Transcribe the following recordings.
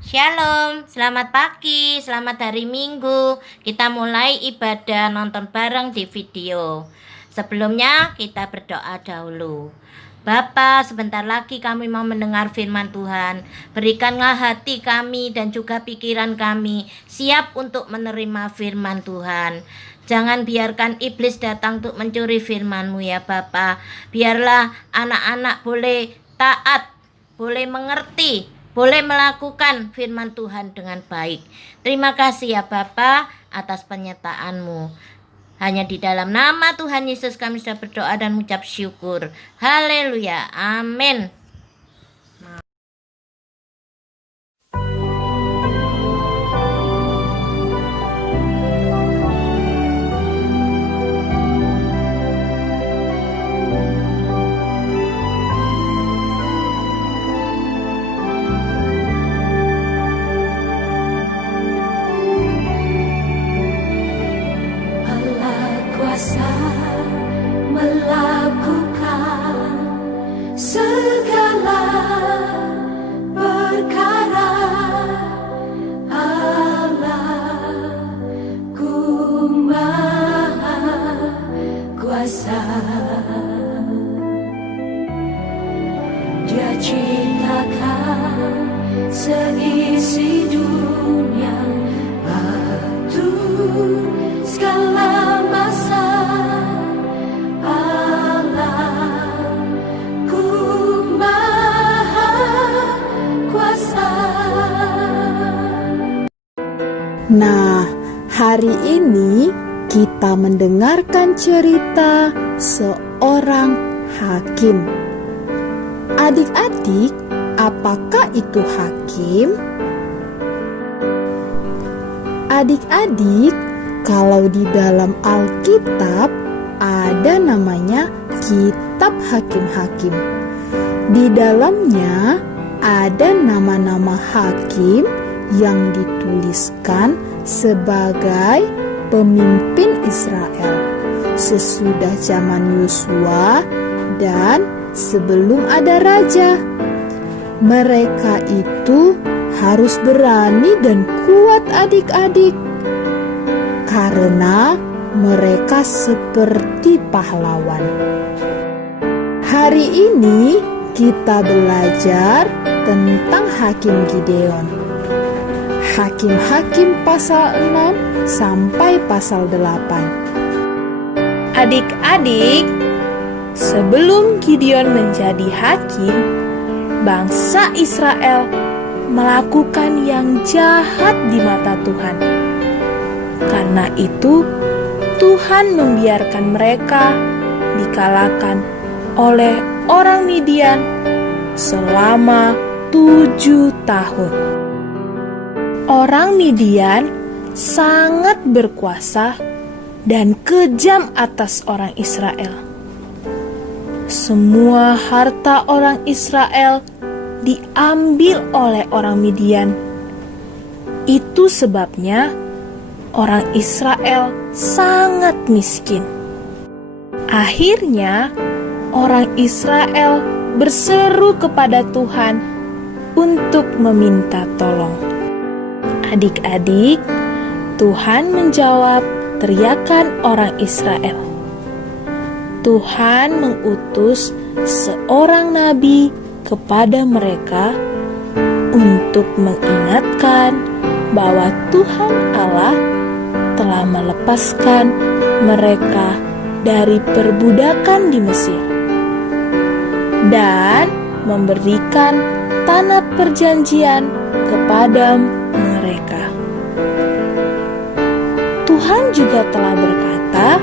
Shalom, selamat pagi, selamat hari Minggu. Kita mulai ibadah nonton bareng di video. Sebelumnya kita berdoa dahulu. Bapa, sebentar lagi kami mau mendengar firman Tuhan. Berikanlah hati kami dan juga pikiran kami siap untuk menerima firman Tuhan. Jangan biarkan iblis datang untuk mencuri firman-Mu ya Bapa. Biarlah anak-anak boleh taat, boleh mengerti, boleh melakukan firman Tuhan dengan baik. Terima kasih ya Bapa atas penyertaan-Mu. Hanya di dalam nama Tuhan Yesus kami sudah berdoa dan mengucap syukur. Haleluya. Amin. Allah kuasa melakukan segala perkara. Allahku Maha Kuasa. Dia ciptakan seisi dunia, atur segala masa. Allahku Maha Kuasa. Nah, hari ini kita mendengarkan cerita seorang hakim. Adik-adik, apakah itu hakim? Adik-adik, kalau di dalam Alkitab ada namanya Kitab Hakim-Hakim. Di dalamnya ada nama-nama hakim yang dituliskan sebagai pemimpin Israel sesudah zaman Yosua dan sebelum ada raja. Mereka itu harus berani dan kuat adik-adik, karena mereka seperti pahlawan. Hari ini kita belajar tentang Hakim Gideon. Hakim-Hakim pasal 6 sampai pasal 8. Adik-adik, sebelum Gideon menjadi hakim, bangsa Israel melakukan yang jahat di mata Tuhan. Karena itu, Tuhan membiarkan mereka dikalahkan oleh orang Midian selama 7 tahun. Orang Midian sangat berkuasa dan kejam atas orang Israel. Semua harta orang Israel diambil oleh orang Midian. Itu sebabnya orang Israel sangat miskin. Akhirnya, orang Israel berseru kepada Tuhan untuk meminta tolong. Adik-adik, Tuhan menjawab teriakan orang Israel. Tuhan mengutus seorang nabi kepada mereka untuk mengingatkan bahwa Tuhan Allah telah melepaskan mereka dari perbudakan di Mesir dan memberikan tanah perjanjian kepada mereka. Tuhan juga telah berkata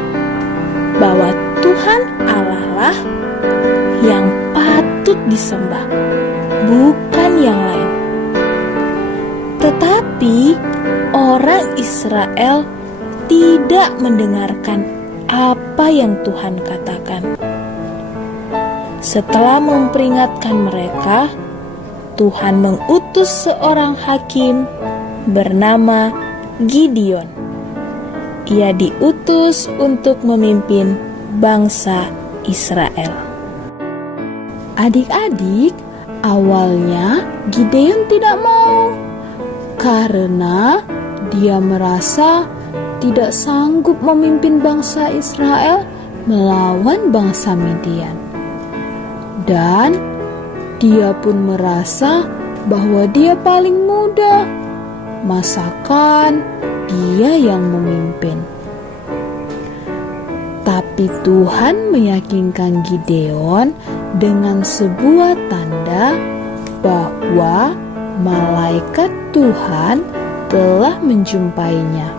bahwa Tuhan Allah lah yang patut disembah, bukan yang lain. Tetapi orang Israel tidak mendengarkan apa yang Tuhan katakan. Setelah memperingatkan mereka, Tuhan mengutus seorang hakim bernama Gideon. Ia diutus untuk memimpin bangsa Israel. Adik-adik, awalnya Gideon tidak mau. karena dia merasa tidak sanggup memimpin bangsa Israel melawan bangsa Midian. Dan dia pun merasa bahwa dia paling muda, masakan dia yang memimpin. Tapi Tuhan meyakinkan Gideon dengan sebuah tanda bahwa malaikat Tuhan telah menjumpainya.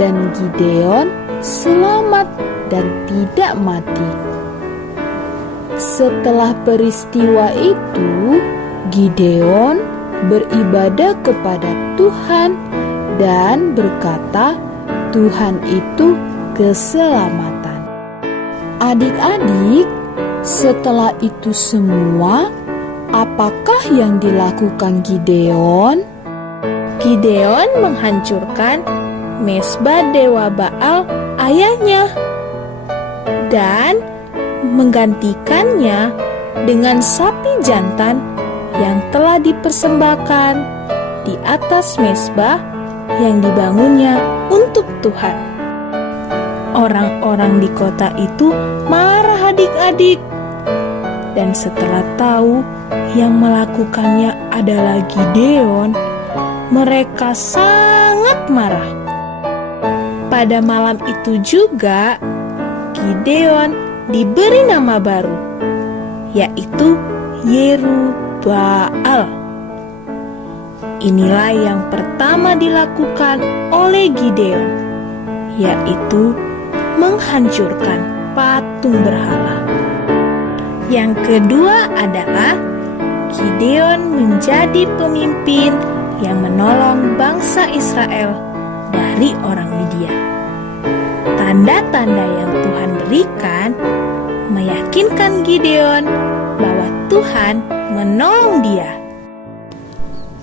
Dan Gideon selamat dan tidak mati. Setelah peristiwa itu, Gideon beribadah kepada Tuhan dan berkata, Tuhan itu keselamatan. Adik-adik, setelah itu semua, apakah yang dilakukan Gideon? Gideon menghancurkan mesbah dewa Baal ayahnya dan menggantikannya dengan sapi jantan yang telah dipersembahkan di atas mesbah yang dibangunnya untuk Tuhan. Orang-orang di kota itu marah adik-adik, dan setelah tahu yang melakukannya adalah Gideon, mereka sangat marah. Pada malam itu juga, Gideon diberi nama baru, yaitu Yerubbaal. Inilah yang pertama dilakukan oleh Gideon, yaitu menghancurkan patung berhala. Yang kedua adalah Gideon menjadi pemimpin yang menolong bangsa Israel dari orang Midian. Tanda-tanda yang Tuhan berikan meyakinkan Gideon bahwa Tuhan menolong dia.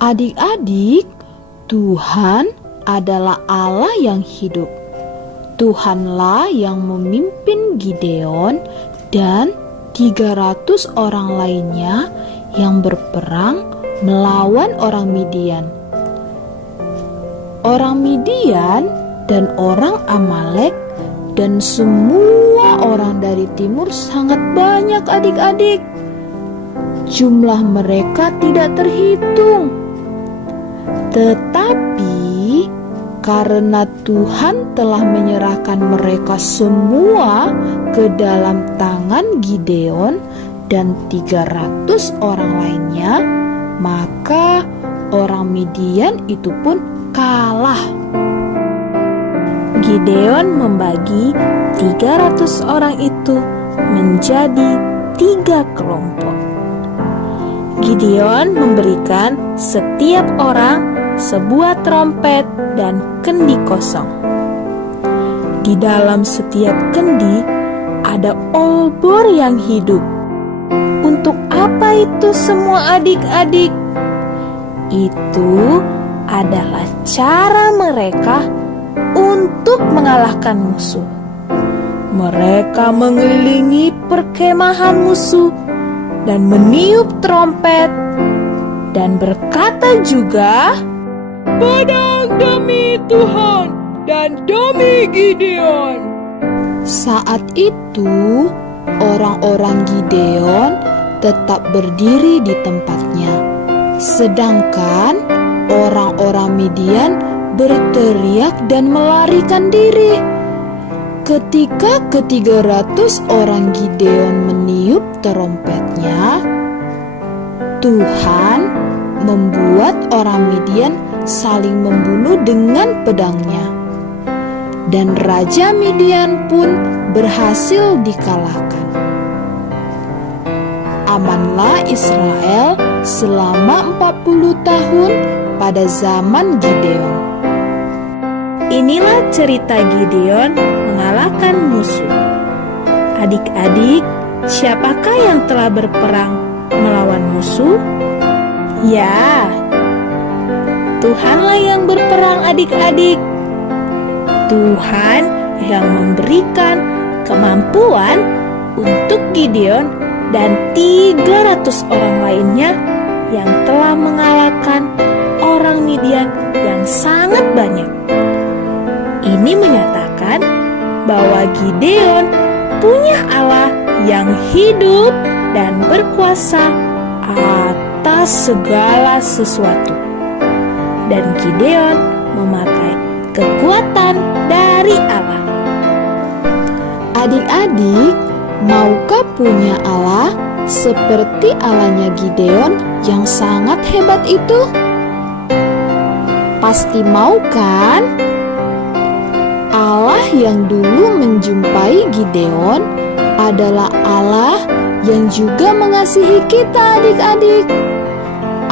Adik-adik, Tuhan adalah Allah yang hidup. Tuhanlah yang memimpin Gideon dan 300 orang lainnya yang berperang melawan orang Midian. Orang Midian dan orang Amalek dan semua orang dari timur sangat banyak adik-adik. Jumlah mereka tidak terhitung. Tetapi karena Tuhan telah menyerahkan mereka semua ke dalam tangan Gideon dan 300 orang lainnya, maka orang Midian itu pun kalah. Gideon membagi 300 orang itu menjadi 3 kelompok. Gideon memberikan setiap orang sebuah trompet dan kendi kosong. Di dalam setiap kendi ada obor yang hidup. Untuk apa itu semua adik-adik? Itu adalah cara mereka untuk mengalahkan musuh. Mereka mengelilingi perkemahan musuh dan meniup trompet dan berkata juga, "Pedang demi Tuhan dan demi Gideon." Saat itu, orang-orang Gideon tetap berdiri di tempatnya, sedangkan orang-orang Midian berteriak dan melarikan diri. Ketika ke-300 orang Gideon meniup trompetnya, Tuhan membuat orang Midian saling membunuh dengan pedangnya. Dan Raja Midian pun berhasil dikalahkan. Amanlah Israel selama 40 tahun pada zaman Gideon. Inilah cerita Gideon mengalahkan musuh. Adik-adik, siapakah yang telah berperang melawan musuh? Ya, Tuhanlah yang berperang adik-adik. Tuhan yang memberikan kemampuan untuk Gideon dan 300 orang lainnya yang telah mengalahkan orang Midian yang sangat banyak. Ini menyatakan bahwa Gideon punya Allah yang hidup dan berkuasa atas segala sesuatu. Dan Gideon memakai kekuatan dari Allah. Adik-adik, maukah punya Allah seperti Allahnya Gideon yang sangat hebat itu? Pasti mau kan? Allah yang dulu menjumpai Gideon adalah Allah yang juga mengasihi kita, adik-adik.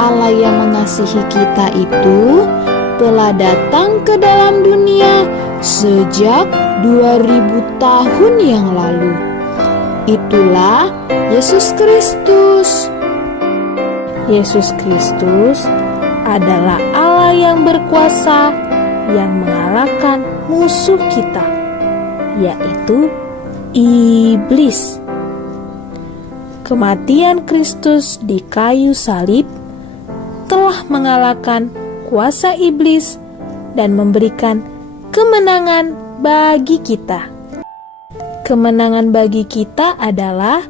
Allah yang mengasihi kita itu telah datang ke dalam dunia sejak 2000 tahun yang lalu. Itulah Yesus Kristus. Yesus Kristus adalah Allah yang berkuasa yang mengalahkan musuh kita, yaitu iblis. Kematian Kristus di kayu salib telah mengalahkan kuasa iblis dan memberikan kemenangan bagi kita. Kemenangan bagi kita adalah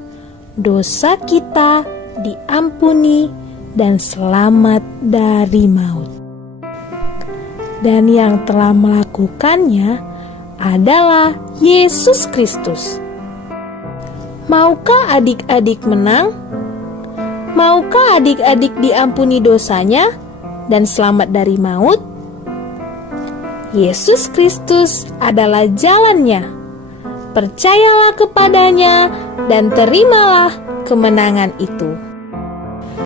dosa kita diampuni dan selamat dari maut. Dan yang telah melakukannya adalah Yesus Kristus. Maukah adik-adik menang? Maukah adik-adik diampuni dosanya dan selamat dari maut? Yesus Kristus adalah jalannya. Percayalah kepadanya dan terimalah kemenangan itu.